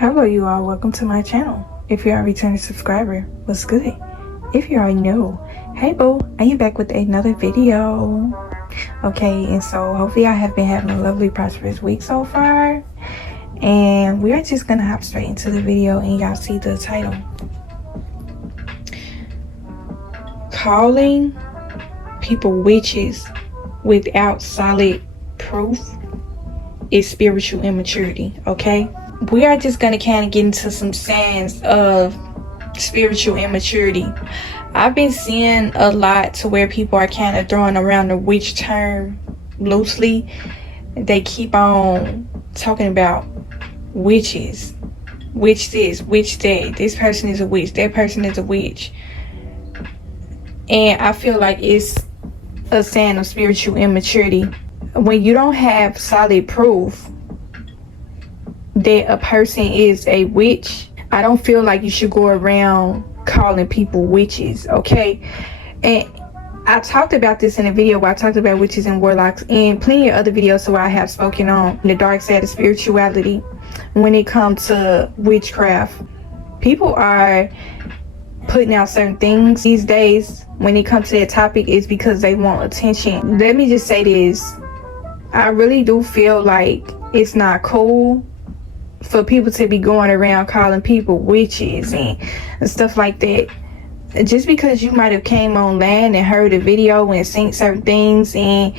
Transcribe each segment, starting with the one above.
Hello you all, welcome to my channel. If you're a returning subscriber, what's good? If you already know, hey boo, I am back with another video. Okay, and so hopefully I have been having a lovely prosperous week so far. And we are just gonna hop straight into the video, and y'all see the title. Calling people witches without solid proof is spiritual immaturity. Okay, we are just gonna kind of get into some signs of spiritual immaturity. I've been seeing a lot to where people are kind of throwing around the witch term loosely. They keep on talking about witches, witch this, witch that, this person is a witch, that person is a witch. And I feel like it's a sign of spiritual immaturity when you don't have solid proof that a person is a witch. I don't feel like you should go around calling people witches, okay? And I talked about this in a video where I talked about witches and warlocks, and plenty of other videos so I have spoken on the dark side of spirituality when it comes to witchcraft. People are putting out certain things these days when it comes to that topic is because they want attention. Let me just say this, I really do feel like it's not cool for people to be going around calling people witches and stuff like that. Just because you might have came online and heard a video and seen certain things, and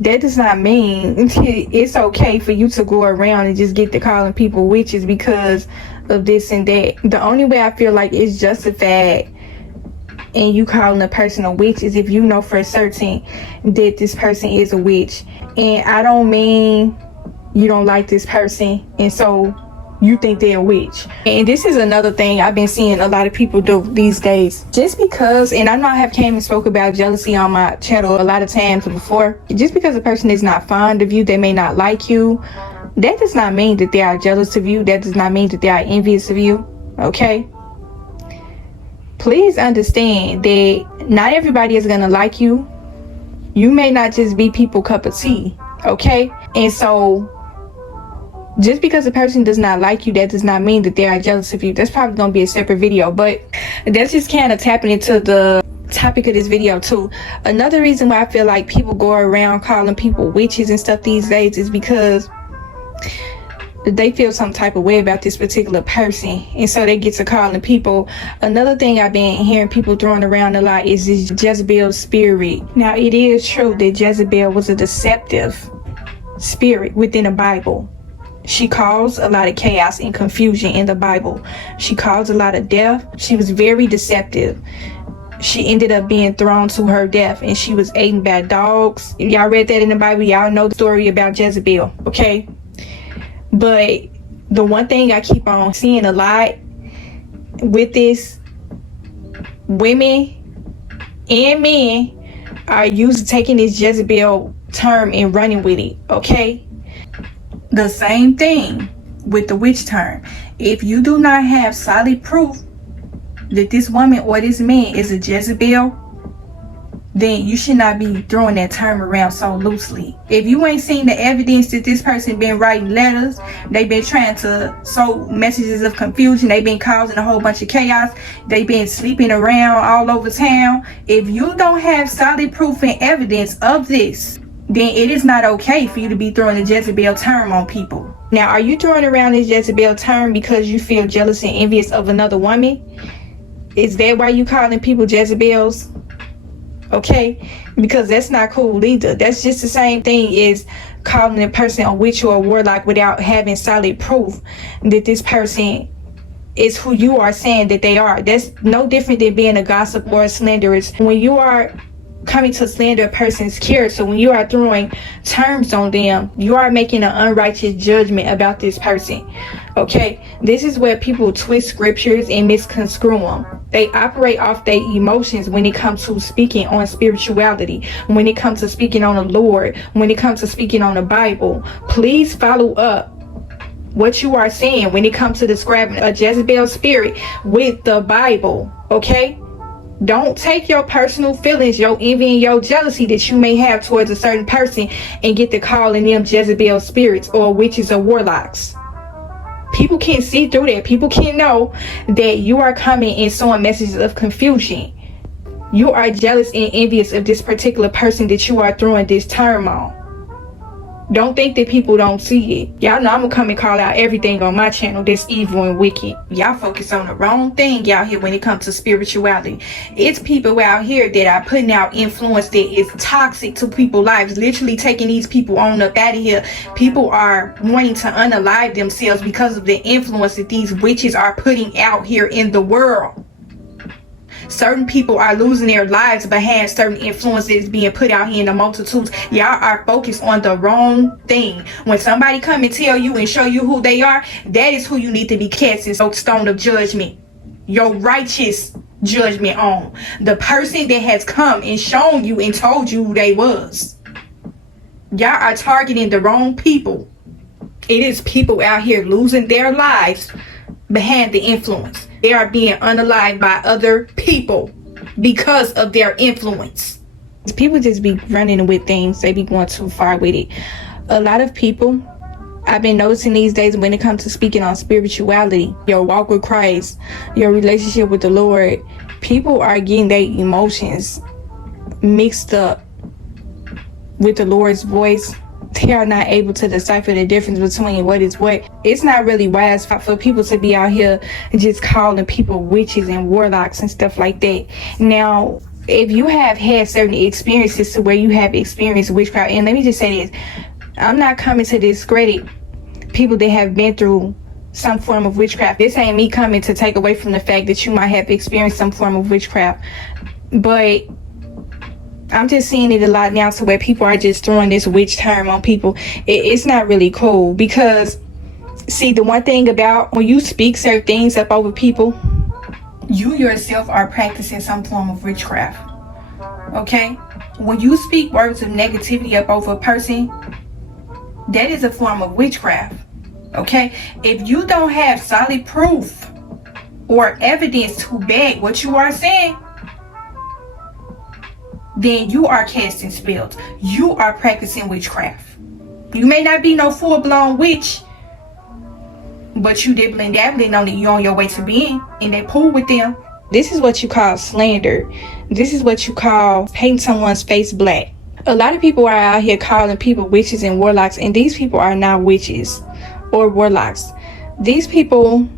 that does not mean it's okay for you to go around and just get to calling people witches because of this and that. The only way I feel like it's justified and you calling a person a witch is if you know for certain that this person is a witch. And I don't mean you don't like this person and so you think they're a witch. And this is another thing I've been seeing a lot of people do these days. Just because, and I know I have came and spoke about jealousy on my channel a lot of times before, just because a person is not fond of you, they may not like you, that does not mean that they are jealous of you. That does not mean that they are envious of you, okay? Please understand that not everybody is gonna like you. You may not just be people's cup of tea, okay? And so just because a person does not like you, that does not mean that they are jealous of you. That's probably gonna be a separate video, but that's just kind of tapping into the topic of this video too. Another reason why I feel like people go around calling people witches and stuff these days is because they feel some type of way about this particular person, and so they get to calling people. Another thing I've been hearing people throwing around a lot is this Jezebel spirit. Now, it is true that Jezebel was a deceptive spirit within the Bible. She caused a lot of chaos and confusion in the Bible. She caused a lot of death. She was very deceptive. She ended up being thrown to her death, and she was eaten by dogs. Y'all read that in the Bible. Y'all know the story about Jezebel, okay? But the one thing I keep on seeing a lot with this, women and men are used to taking this Jezebel term and running with it, okay? The same thing with the witch term. If you do not have solid proof that this woman or this man is a Jezebel, then you should not be throwing that term around so loosely. If you ain't seen the evidence that this person been writing letters, they've been trying to sow messages of confusion, they've been causing a whole bunch of chaos, they've been sleeping around all over town. If you don't have solid proof and evidence of this, then it is not okay for you to be throwing the Jezebel term on people. Now, are you throwing around this Jezebel term because you feel jealous and envious of another woman? Is that why you calling people Jezebels? Okay, because that's not cool either. That's just the same thing as calling a person a witch or a warlock without having solid proof that this person is who you are saying that they are. That's no different than being a gossip or a slanderous. When you are coming to slander a person's character, when you are throwing terms on them, you are making an unrighteous judgment about this person, okay? This is where people twist scriptures and misconstrue them. They operate off their emotions when it comes to speaking on spirituality, when it comes to speaking on the Lord, when it comes to speaking on the Bible. Please follow up what you are saying when it comes to describing a Jezebel spirit with the Bible, okay? Don't take your personal feelings, your envy and your jealousy that you may have towards a certain person and get to calling them Jezebel spirits or witches or warlocks. People can see through that. People can know that you are coming and sowing messages of confusion. You are jealous and envious of this particular person that you are throwing this term on. Don't think that people don't see it. Y'all know I'm gonna come and call out everything on my channel that's evil and wicked. Y'all focus on the wrong thing out here when it comes to spirituality. It's people out here that are putting out influence that is toxic to people's lives, literally taking these people on up out of here. People are wanting to unalive themselves because of the influence that these witches are putting out here in the world. Certain people are losing their lives behind certain influences being put out here in the multitudes. Y'all are focused on the wrong thing. When somebody come and tell you and show you who they are, that is who you need to be casting stone of judgment, your righteous judgment on. The person that has come and shown you and told you who they was. Y'all are targeting the wrong people. It is people out here losing their lives behind the influence. They are being unalived by other people because of their influence. People just be running with things. They be going too far with it. A lot of people, I've been noticing these days when it comes to speaking on spirituality, your walk with Christ, your relationship with the Lord, people are getting their emotions mixed up with the Lord's voice. They are not able to decipher the difference between what is what. It's not really wise for people to be out here just calling people witches and warlocks and stuff like that. Now, if you have had certain experiences to where you have experienced witchcraft, and let me just say this, I'm not coming to discredit people that have been through some form of witchcraft. This ain't me coming to take away from the fact that you might have experienced some form of witchcraft, but I'm just seeing it a lot now to where people are just throwing this witch term on people. It's not really cool, because see, the one thing about when you speak certain things up over people, you yourself are practicing some form of witchcraft. Okay? When you speak words of negativity up over a person, that is a form of witchcraft. Okay? If you don't have solid proof or evidence to back what you are saying, then you are casting spells. You are practicing witchcraft. You may not be no full-blown witch, but you dibbling dabbling on it. You on your way to being in that pool with them. This is what you call slander. This is what you call painting someone's face black. A lot of people are out here calling people witches and warlocks, and these people are not witches or warlocks. These people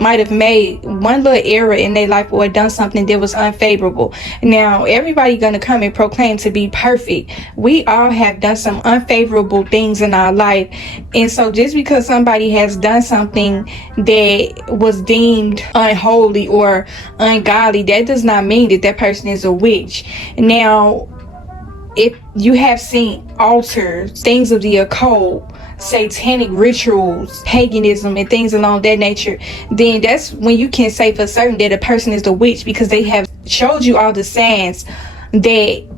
might have made one little error in their life or done something that was unfavorable. Now, everybody gonna come and proclaim to be perfect. We all have done some unfavorable things in our life, and so just because somebody has done something that was deemed unholy or ungodly, that does not mean that that person is a witch. Now, if you have seen altars, things of the occult, satanic rituals, paganism, and things along that nature, then that's when you can say for certain that a person is a witch, because they have showed you all the signs that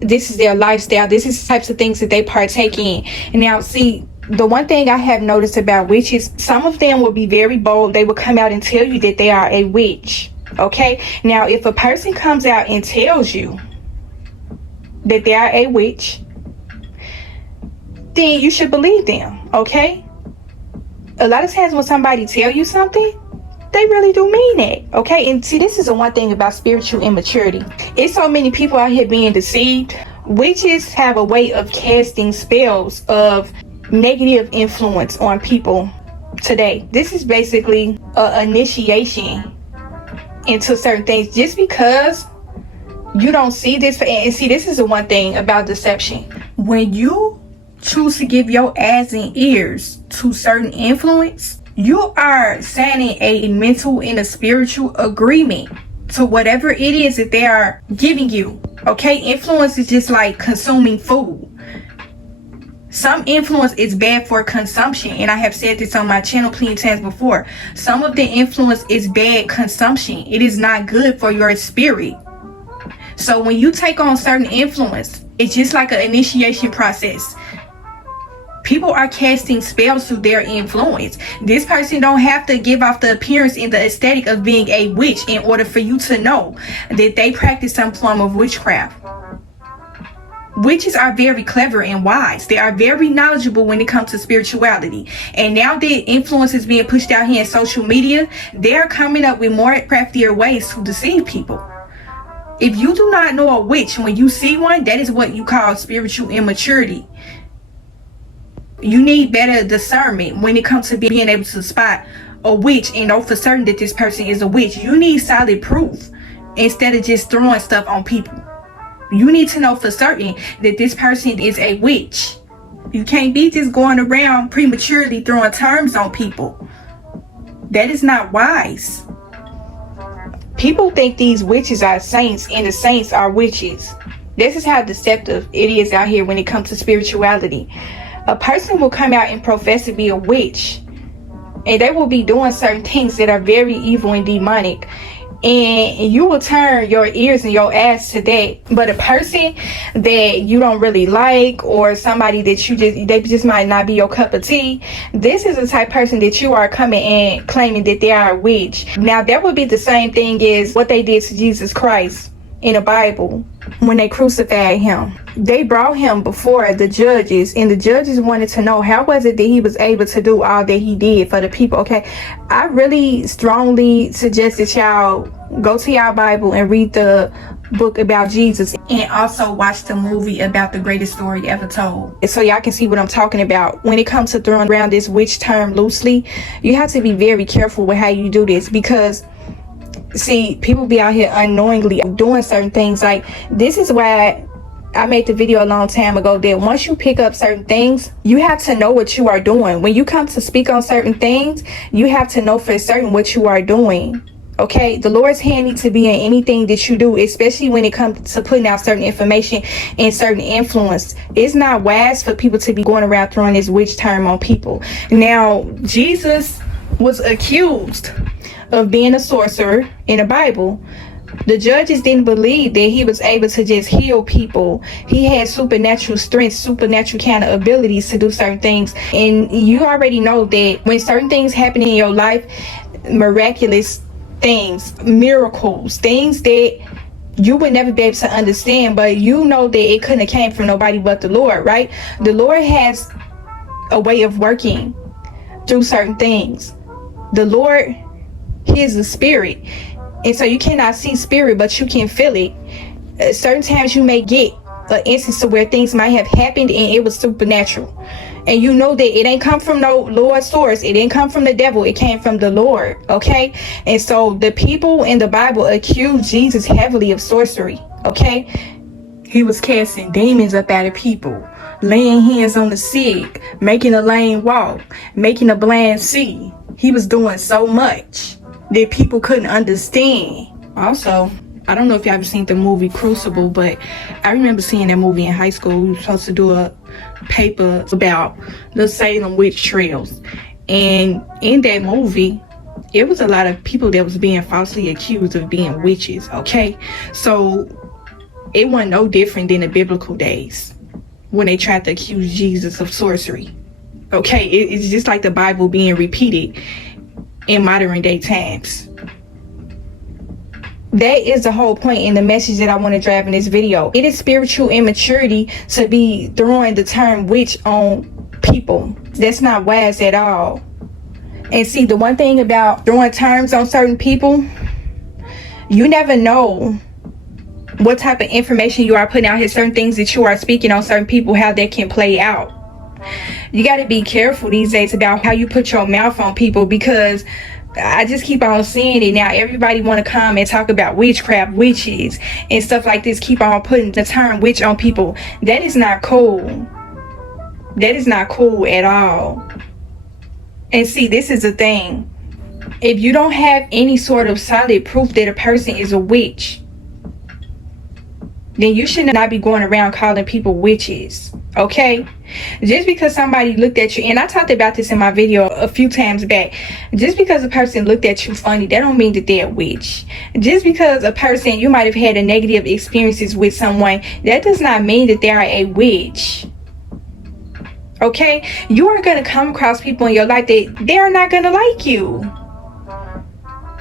this is their lifestyle, this is the types of things that they partake in. And now, see, the one thing I have noticed about witches, some of them will be very bold. They will come out and tell you that they are a witch. Okay? Now, if a person comes out and tells you that they are a witch, then you should believe them. Okay? A lot of times when somebody tell you something, they really do mean it. Okay? And see, this is the one thing about spiritual immaturity. It's so many people out here being deceived. Witches have a way of casting spells of negative influence on people today. This is basically an initiation into certain things. Just because you don't see this, and see, this is the one thing about deception. When you choose to give your eyes and ears to certain influence, you are signing a mental and a spiritual agreement to whatever it is that they are giving you. Okay? Influence is just like consuming food. Some influence is bad for consumption, and I have said this on my channel plenty of times before. Some of the influence is bad consumption. It is not good for your spirit. So when you take on certain influence, it's just like an initiation process. People are casting spells through their influence. This person don't have to give off the appearance and the aesthetic of being a witch in order for you to know that they practice some form of witchcraft. Witches are very clever and wise. They are very knowledgeable when it comes to spirituality. And now that influence is being pushed out here in social media, they're coming up with more craftier ways to deceive people. If you do not know a witch, when you see one, that is what you call spiritual immaturity. You need better discernment when it comes to being able to spot a witch and know for certain that this person is a witch. You need solid proof instead of just throwing stuff on people. You need to know for certain that this person is a witch. You can't be just going around prematurely throwing terms on people. That is not wise. People think these witches are saints and the saints are witches. This is how deceptive it is out here when it comes to spirituality. A person will come out and profess to be a witch, and they will be doing certain things that are very evil and demonic, and you will turn your ears and your ass to that. But a person that you don't really like, or somebody that they just might not be your cup of tea, this is the type of person that you are coming and claiming that they are a witch. Now that would be the same thing as what they did to Jesus Christ in the Bible when they crucified him. They brought him before the judges, and the judges wanted to know how was it that he was able to do all that he did for the people. Okay, I really strongly suggest that y'all go to y'all Bible and read the book about Jesus, and also watch the movie about the greatest story ever told, so y'all can see what I'm talking about. When it comes to throwing around this witch term loosely, you have to be very careful with how you do this, because see, people be out here unknowingly doing certain things. Like, this is why I made the video a long time ago that once you pick up certain things, you have to know what you are doing. When you come to speak on certain things, you have to know for certain what you are doing. Okay, the Lord's hand needs to be in anything that you do, especially when it comes to putting out certain information and certain influence. It's not wise for people to be going around throwing this witch term on people. Now, Jesus was accused of being a sorcerer in the Bible. The judges didn't believe that he was able to just heal people. He had supernatural strength, supernatural kind of abilities to do certain things. And you already know that when certain things happen in your life, miraculous things, miracles, things that you would never be able to understand, but you know that it couldn't have came from nobody but the Lord, right? The Lord has a way of working through certain things. The Lord, he is a spirit, and so you cannot see spirit, but you can feel it. Certain times you may get an instance where things might have happened and it was supernatural, and you know that it ain't come from no Lord source, it didn't come from the devil, it came from the Lord. Okay, and so the people in the Bible accused Jesus heavily of sorcery. Okay, he was casting demons up out of people, laying hands on the sick, making a lame walk, making a blind see. He was doing so much that people couldn't understand. Also, I don't know if y'all ever seen the movie Crucible, but I remember seeing that movie in high school. We were supposed to do a paper about the Salem witch trials, and in that movie it was a lot of people that was being falsely accused of being witches. Okay, so it wasn't no different than the biblical days when they tried to accuse Jesus of sorcery. Okay, it's just like the Bible being repeated in modern day times. That is the whole point in the message that I want to drive in this video. It is spiritual immaturity to be throwing the term witch on people. That's not wise at all. And see, the one thing about throwing terms on certain people, you never know what type of information you are putting out here, certain things that you are speaking on certain people, how that can play out. You got to be careful these days about how you put your mouth on people, because I just keep on seeing it now. Everybody want to come and talk about witchcraft, witches, and stuff like this. Keep on putting the term witch on people. That is not cool. That is not cool at all. And see, this is the thing. If you don't have any sort of solid proof that a person is a witch, then you should not be going around calling people witches. Okay, just because somebody looked at you, and I talked about this in my video a few times back, just because a person looked at you funny, that don't mean that they're a witch. Just because a person, you might have had a negative experiences with someone, that does not mean that they are a witch. Okay, you are going to come across people in your life that they are not going to like you.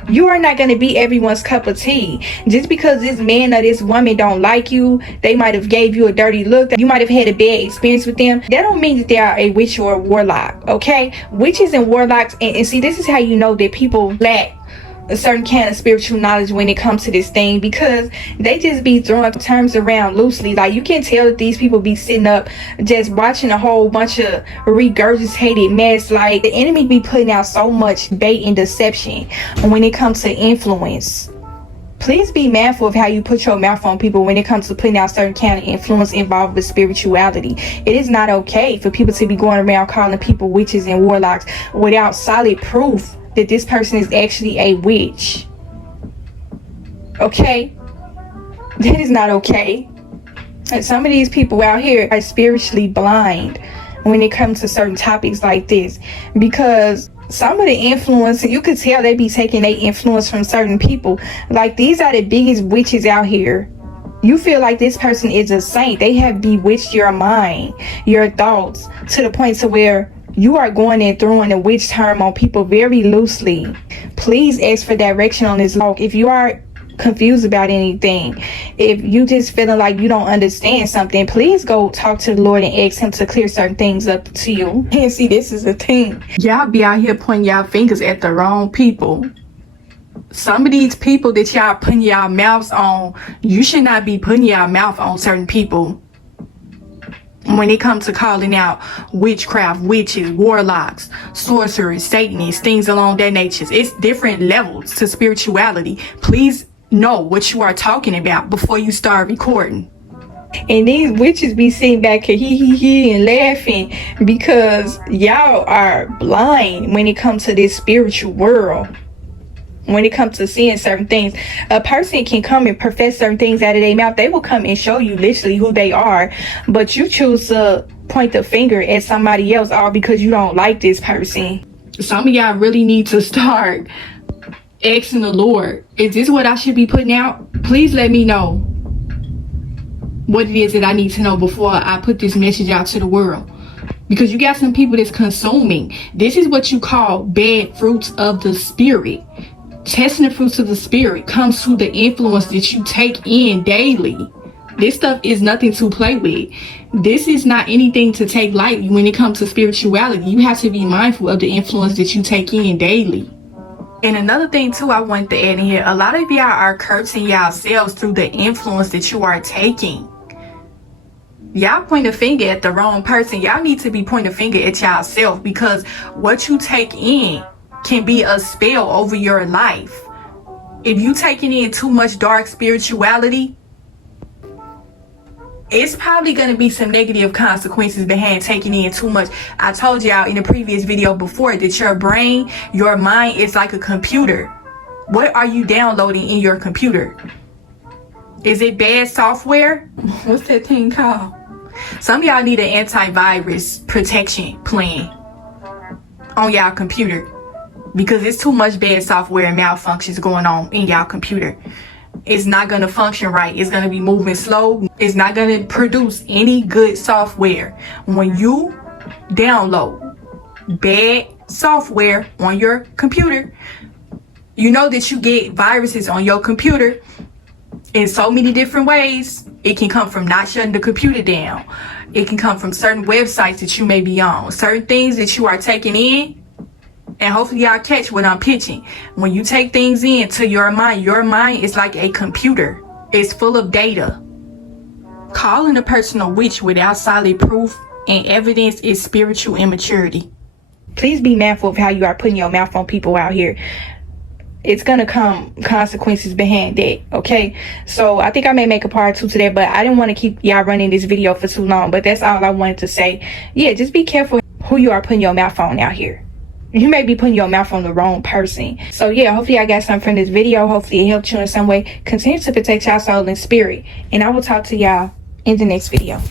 You are not going to be everyone's cup of tea. Just because this man or this woman don't like you, they might have gave you a dirty look, you might have had a bad experience with them, that don't mean that they are a witch or a warlock, okay? Witches and warlocks, and see, this is how you know that people lack a certain kind of spiritual knowledge when it comes to this thing, because they just be throwing terms around loosely. Like, you can tell that these people be sitting up just watching a whole bunch of regurgitated mess. Like, the enemy be putting out so much bait and deception when it comes to influence. Please be mindful of how you put your mouth on people when it comes to putting out certain kind of influence involved with spirituality. It is not okay for people to be going around calling people witches and warlocks without solid proof that this person is actually a witch. Okay? That is not okay. And some of these people out here are spiritually blind when it comes to certain topics like this, because some of the influence, you could tell they be taking their influence from certain people. Like, these are the biggest witches out here. You feel like this person is a saint. They have bewitched your mind, your thoughts, to the point to where you are going and throwing a witch term on people very loosely. Please ask for direction on this walk. If you are confused about anything, if you just feeling like you don't understand something, please go talk to the Lord and ask him to clear certain things up to you. And see, this is the thing. Y'all be out here pointing y'all fingers at the wrong people. Some of these people that y'all putting y'all mouths on, you should not be putting y'all mouth on certain people. When it comes to calling out witchcraft, witches, warlocks, sorcerers, satanists, things along that nature, it's different levels to spirituality. Please know what you are talking about before you start recording. And these witches be sitting back here hee and laughing because y'all are blind when it comes to this spiritual world. When it comes to seeing certain things, a person can come and profess certain things out of their mouth. They will come and show you literally who they are, but you choose to point the finger at somebody else all because you don't like this person. Some of y'all really need to start asking the Lord, is this what I should be putting out? Please let me know what it is that I need to know before I put this message out to the world. Because you got some people that's consuming. This is what you call bad fruits of the spirit. Testing the fruits of the spirit comes through the influence that you take in daily. This stuff is nothing to play with. This is not anything to take lightly when it comes to spirituality. You have to be mindful of the influence that you take in daily. And another thing too I wanted to add in here, a lot of y'all are cursing yourselves through the influence that you are taking. Y'all point a finger at the wrong person. Y'all need to be pointing a finger at yourself, because what you take in can be a spell over your life. If you taking in too much dark spirituality, it's probably going to be some negative consequences behind taking in too much. I told y'all in the previous video before that your brain, your mind is like a computer. What are you downloading in your computer? Is it bad software? What's that thing called? Some of y'all need an antivirus protection plan on y'all computer, because it's too much bad software and malfunctions going on in y'all computer. It's not going to function right. It's going to be moving slow. It's not going to produce any good software. When you download bad software on your computer, you know that you get viruses on your computer in so many different ways. It can come from not shutting the computer down. It can come from certain websites that you may be on, certain things that you are taking in. And hopefully y'all catch what I'm pitching. When you take things into your mind is like a computer. It's full of data. Calling a person a witch without solid proof and evidence is spiritual immaturity. Please be mindful of how you are putting your mouth on people out here. It's gonna come consequences behind that, okay? So I think I may make a part 2 to that, but I didn't want to keep y'all running this video for too long. But that's all I wanted to say. Yeah, just be careful who you are putting your mouth on out here. You may be putting your mouth on the wrong person. So yeah, hopefully I got something from this video. Hopefully it helped you in some way. Continue to protect your soul and spirit. And I will talk to y'all in the next video.